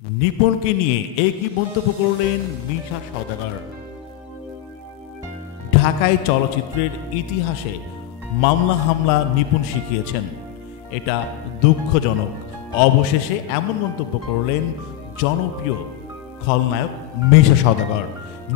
নিপুণকে নিয়ে একই মন্তব্য করলেন মিশা সওদাগর। ঢাকায় চলচ্চিত্রের ইতিহাসে মামলা হামলা নিপুণ শিখিয়েছেন, এটা দুঃখজনক। অবশেষে এমন মন্তব্য করলেন জনপ্রিয় খলনায়ক মিশা সওদাগর।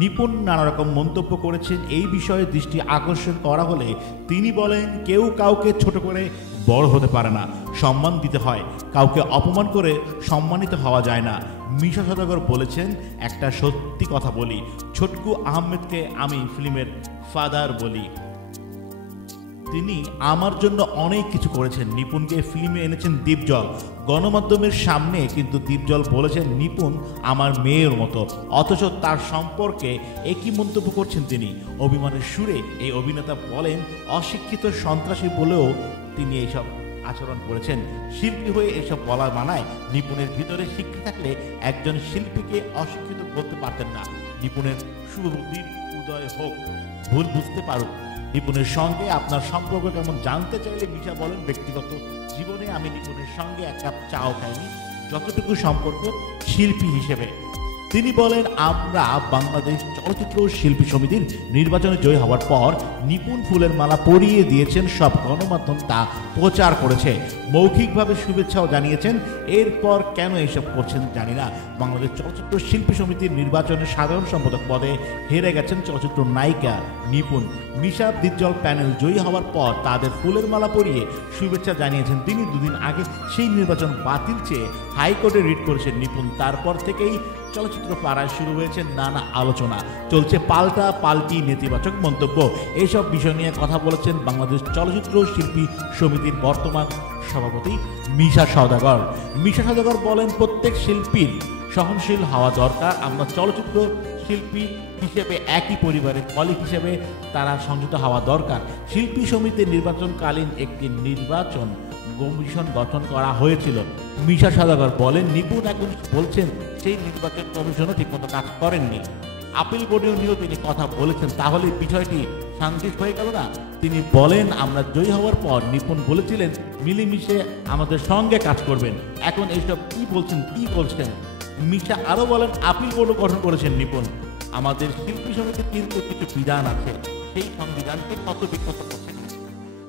নিপুণ নানা রকম মন্তব্য করেছেন। এই বিষয়ে দৃষ্টি আকর্ষণ করা হলে তিনি বলেন, কেউ কাউকে ছোট করে বড় হতে পারে না, সম্মান দিতে হয়। কাউকে অপমান করে সম্মানিত হওয়া যায় না। মিশা সওদাগর বলেছেন, একটা সত্যি কথা বলি, ছটকু আহমেদকে আমি ফিল্মের ফাদার বলি। তিনি আমার জন্য অনেক কিছু করেছেন। নিপুণকে ফিল্মে এনেছেন দীপজল, গণমাধ্যমের সামনে কিন্তু দীপজল বলেছেন নিপুণ আমার মেয়ের মতো, অথচ তার সম্পর্কে একই মন্তব্য করছেন তিনি। অভিমানের সুরে এই অভিনেতা বলেন, অশিক্ষিত সন্ত্রাসী বলেও তিনি এইসব আচরণ করেছেন। শিল্পী হয়ে এসব বলা মানায়। নিপুণের ভিতরে শিক্ষা থাকলে একজন শিল্পীকে অশিক্ষিত বলতে পারতেন না। নিপুণের শুভবুদ্ধির উদয় হোক, ভুল বুঝতে পারুক। নিপুণের সঙ্গে আপনার সম্পর্ক কেমন জানতে চাইলে মিশা বলেন, ব্যক্তিগত জীবনে আমি নিপুণের সঙ্গে এক কাপ চাও খাইনি, যতটুকু সম্পর্ক শিল্পী হিসেবে। তিনি বলেন, আমরা বাংলাদেশ চলচ্চিত্র শিল্পী সমিতির নির্বাচনে জয়ী হওয়ার পর নিপুণ ফুলের মালা পরিয়ে দিয়েছেন, সব গণমাধ্যম তা প্রচার করেছে, মৌখিকভাবে শুভেচ্ছাও জানিয়েছেন। এরপর কেন এসব করছেন জানি না। বাংলাদেশ চলচ্চিত্র শিল্পী সমিতির নির্বাচনে সাধারণ সম্পাদক পদে হেরে গেছেন চলচ্চিত্র নায়িকা নিপুণ। মিশা দীপজল প্যানেল জয়ী হওয়ার পর তাদের ফুলের মালা পরিয়ে শুভেচ্ছা জানিয়েছেন তিনি। দুদিন আগে সেই নির্বাচন বাতিল চেয়ে হাইকোর্টে রিট করেছেন নিপুণ। তারপর থেকেই চলচ্চিত্র পাড়ায় শুরু হয়েছে নানা আলোচনা, চলছে পাল্টা পাল্টি নেতিবাচক মন্তব্য। এইসব বিষয় নিয়ে কথা বলেছেন বাংলাদেশ চলচ্চিত্র শিল্পী সমিতির বর্তমান সভাপতি মিশা সওদাগর। মিশা সওদাগর বলেন, প্রত্যেক শিল্পীর সহনশীল হওয়া দরকার। আমরা চলচ্চিত্র শিল্পী হিসেবে একই পরিবারের কলিগ হিসেবে তারা সংযত হওয়া দরকার। শিল্পী সমিতির নির্বাচনকালীন একটি নির্বাচন কমিশন গঠন করা হয়েছিল। মিশা সওদাগর বলেন, নিপুণ এখন বলছেন সেই নির্বাচন কমিশনও ঠিকমতো কাজ করেননি। আপিল বোর্ডেও নিয়েও তিনি কথা বলেছেন, তাহলে বিষয়টি সাংঘিক হয়ে গেল না? তিনি বলেন, আমরা জয়ী হওয়ার পর নিপুণ বলেছিলেন মিলেমিশে আমাদের সঙ্গে কাজ করবেন, এখন এইসব কি বলছেন? মিশা আরও বলেন, আপিল বোর্ডও গঠন করেছেন নিপুণ। আমাদের শিল্পী সমিতির কিন্তু কিছু বিধান আছে, সেই সংবিধানকে কত বিখ্যাত